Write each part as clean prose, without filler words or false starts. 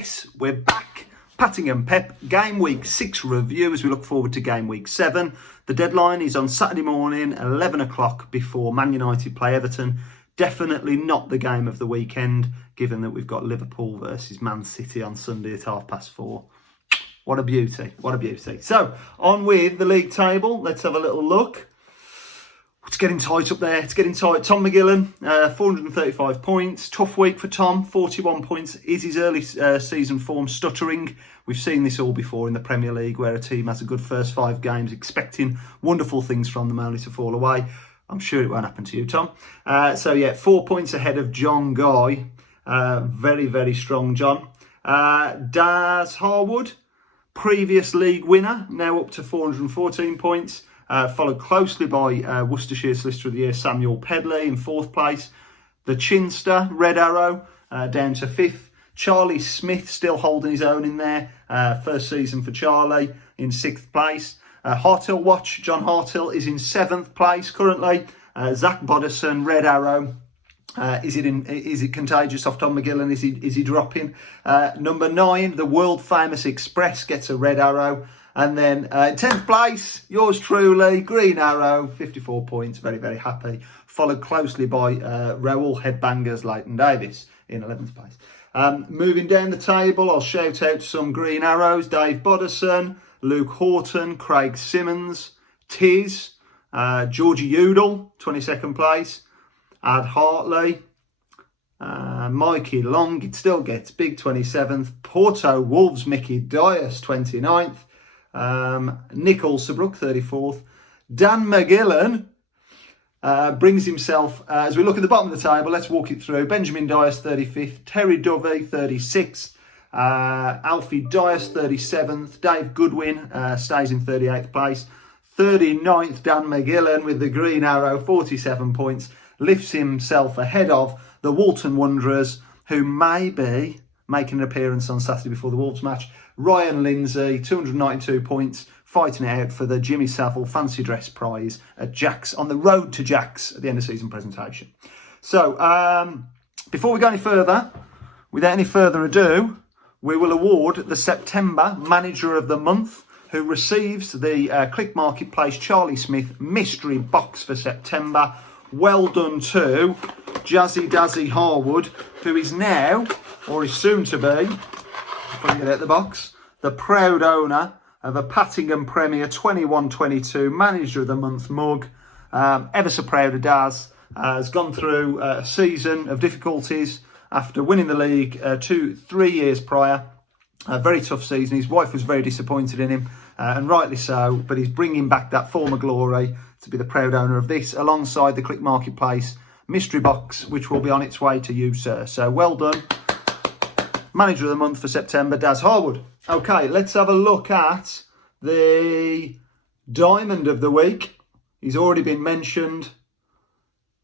Yes, we're back. Pattingham Pep, Game Week 6 review as we look forward to Game Week 7. The deadline is on Saturday morning, 11 o'clock before Man United play Everton. Definitely not the game of the weekend, given that we've got Liverpool versus Man City on Sunday at 4:30. What a beauty, what a beauty. So, on with the league table. Let's have a little look. It's getting tight up there. It's getting tight. Tom McGillen, 435 points. Tough week for Tom, 41 points. Is his early season form stuttering? We've seen this all before in the Premier League, where a team has a good first 5 games, expecting wonderful things from them only to fall away. I'm sure it won't happen to you, Tom. 4 points ahead of John Guy. Very, very strong, John. Daz Harwood, previous league winner, now up to 414 points. Followed closely by Worcestershire Solicitor of the Year Samuel Pedley in 4th place. The Chinster, Red Arrow, down to 5th. Charlie Smith still holding his own in there. First season for Charlie in 6th place. Harthill Watch, John Harthill is in 7th place currently. Zach Bodderson, Red Arrow. Is it contagious off Tom McGillen? Is he dropping? Number 9, the world famous Express gets a Red Arrow. And then 10th place, yours truly, Green Arrow, 54 points, very, very happy. Followed closely by Raoul Headbangers Leighton Davis in 11th place. Moving down the table, I'll shout out some Green Arrows. Dave Bodderson, Luke Horton, Craig Simmons, Tiz, Georgie Udall, 22nd place. Ad Hartley, Mikey Long, it still gets big, 27th. Porto Wolves, Mickey Dias, 29th. Nick Alsabrook, 34th. Dan McGillen brings himself, as we look at the bottom of the table, let's walk it through. Benjamin Dias, 35th. Terry Dovey, 36th. Alfie Dias, 37th. Dave Goodwin stays in 38th place. 39th, Dan McGillen with the Green Arrow, 47 points. Lifts himself ahead of the Walton Wanderers, who may be making an appearance on Saturday before the Wolves match. Ryan Lindsay, 292 points, fighting it out for the Jimmy Savile Fancy Dress Prize at Jack's, on the road to Jack's at the end of season presentation. So, before we go any further, without any further ado, we will award the September Manager of the Month, who receives the Click Marketplace Charlie Smith Mystery Box for September. Well done to Jazzy Dazzy Harwood, who is now, or is soon to be, putting it out the box, the proud owner of a Pattingham Premier 21-22 Manager of the Month mug. Ever so proud of Daz. Has gone through a season of difficulties after winning the league 3 years prior. A very tough season. His wife was very disappointed in him, and rightly so, but he's bringing back that former glory to be the proud owner of this, alongside the Click Marketplace mystery box, which will be on its way to you, sir. So well done. Manager of the Month for September, Daz Harwood. Okay, let's have a look at the Diamond of the Week. He's already been mentioned.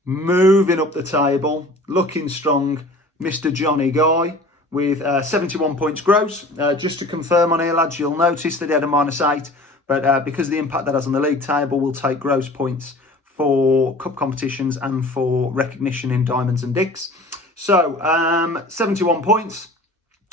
Moving up the table, looking strong, Mr. Johnny Guy with 71 points gross. Just to confirm on here, lads, you'll notice that he had a -8, but because of the impact that has on the league table, we'll take gross points for cup competitions and for recognition in Diamonds and Dicks. So, 71 points.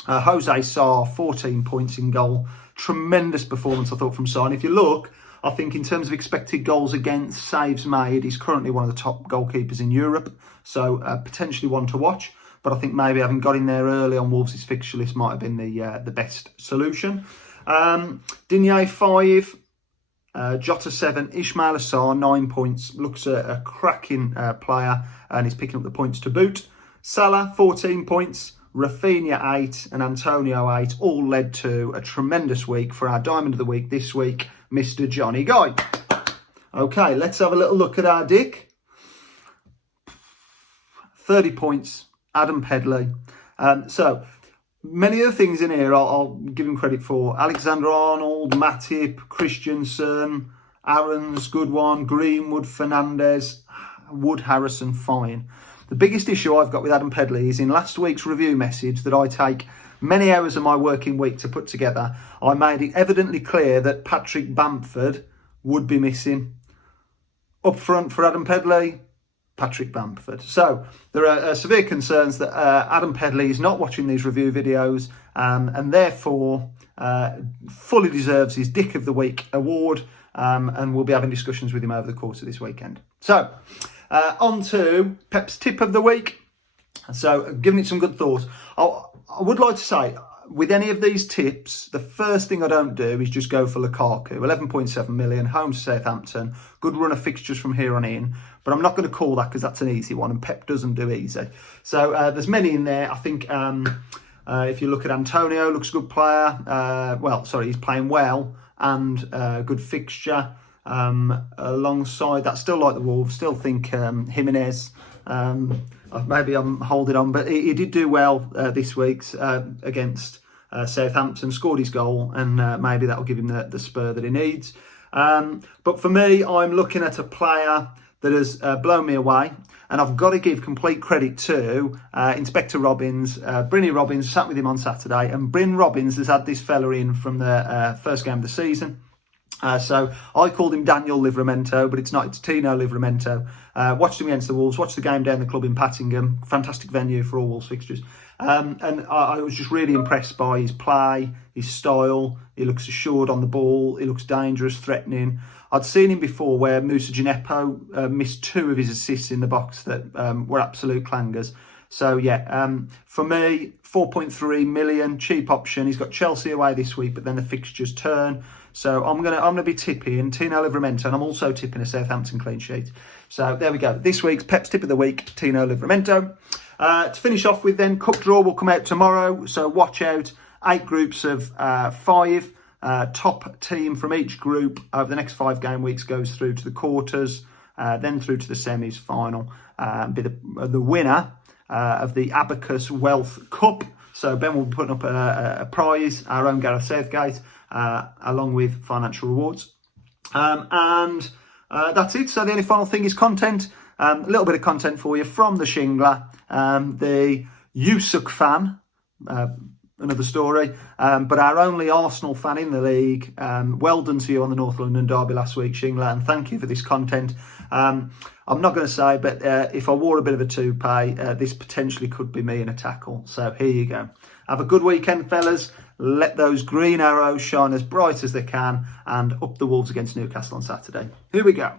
Jose Sarr, 14 points in goal. Tremendous performance, I thought, from Sarr. And if you look, I think in terms of expected goals against, saves made, he's currently one of the top goalkeepers in Europe. So potentially one to watch. But I think maybe having got in there early on Wolves' fixture list might have been the best solution. Digne, 5. Jota, 7. Ismail Assar, 9 points. Looks a cracking player, and he's picking up the points to boot. Salah, 14 points. Rafinha, 8, and Antonio, 8, all led to a tremendous week for our Diamond of the Week this week, Mr. Johnny Guy. Okay, let's have a little look at our Dick. 30 points, Adam Pedley. So, many of the things in here I'll give him credit for. Alexander Arnold, Matip, Christensen, Aarons, good one, Greenwood, Fernandez, Wood, Harrison, fine. The biggest issue I've got with Adam Pedley is in last week's review message that I take many hours of my working week to put together. I made it evidently clear that Patrick Bamford would be missing. Up front for Adam Pedley, Patrick Bamford. So there are severe concerns that Adam Pedley is not watching these review videos and therefore fully deserves his Dick of the Week award, and we'll be having discussions with him over the course of this weekend. So on to Pep's Tip of the Week. So giving it some good thought. I would like to say, with any of these tips, the first thing I don't do is just go for Lukaku. 11.7 million, home to Southampton, good run of fixtures from here on in. But I'm not going to call that because that's an easy one, and Pep doesn't do easy. So there's many in there. I think if you look at Antonio, looks a good player. He's playing well and good fixture. Alongside that, still like the Wolves, still think Jimenez. Maybe I'm holding on, but he did do well this week against Southampton, scored his goal, and maybe that'll give him the spur that he needs. But for me, I'm looking at a player that has blown me away, and I've got to give complete credit to Inspector Robbins. Brinny Robbins, sat with him on Saturday, and Bryn Robbins has had this fella in from the first game of the season. So I called him Daniel Livramento, but it's not, it's Tino Livramento. Watched him against the Wolves, watched the game down the club in Pattingham, fantastic venue for all Wolves fixtures. And I was just really impressed by his play, his style. He looks assured on the ball, he looks dangerous, threatening. I'd seen him before where Moussa Djenepo missed 2 of his assists in the box that were absolute clangers. So yeah, for me, 4.3 million, cheap option. He's got Chelsea away this week, but then the fixtures turn. So I'm gonna be tipping Tino Livramento, and I'm also tipping a Southampton clean sheet. So there we go. This week's Pep's Tip of the Week, Tino Livramento. To finish off with then, Cup Draw will come out tomorrow. So watch out, 8 groups of 5. Top team from each group over the next 5 game weeks goes through to the quarters, then through to the semis final, be the winner of the Abacus Wealth Cup. So Ben will be putting up a prize, our own Gareth Southgate, along with financial rewards. And that's it. So the only final thing is content. A little bit of content for you from the Shingler. The Yusuk fan, another story, but our only Arsenal fan in the league. Well done to you on the North London derby last week, Shingler, and thank you for this content. I'm not going to say, but if I wore a bit of a toupee, this potentially could be me in a tackle. So here you go. Have a good weekend, fellas. Let those green arrows shine as bright as they can, and up the Wolves against Newcastle on Saturday. Here we go.